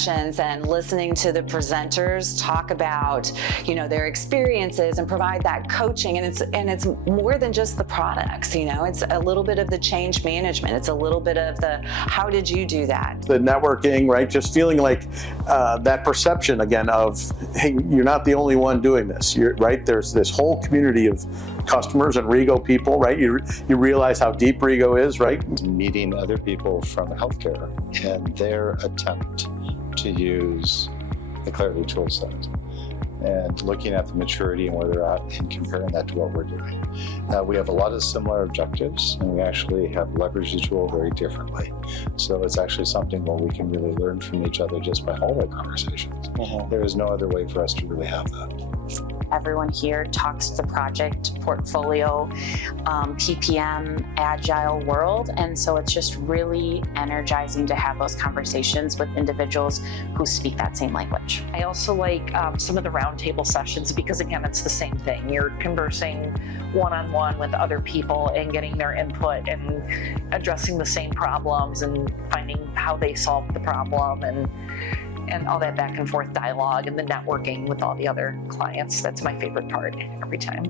sessions and listening to the presenters talk about, their experiences and provide that coaching. And it's more than just the products, it's a little bit of the change management. It's a little bit of the, how did you do that? The networking, right? Just feeling like that perception again of, hey, you're not the only one doing this, right? There's this whole community of customers and Rego people, right? You realize how deep Rego is, right? Meeting other people from healthcare and their attempt to use the Clarity toolset and looking at the maturity and where they're at and comparing that to what we're doing. We have a lot of similar objectives and we actually have leveraged the tool very differently. So it's actually something where we can really learn from each other just by hallway conversations. There is no other way for us to really have that. Everyone here talks the project, portfolio, PPM, Agile world. And so it's just really energizing to have those conversations with individuals who speak that same language. I also like some of the roundtable sessions because, again, it's the same thing. You're conversing one-on-one with other people and getting their input and addressing the same problems and finding how they solve the problem and all that back and forth dialogue and the networking with all the other clients. That's my favorite part every time.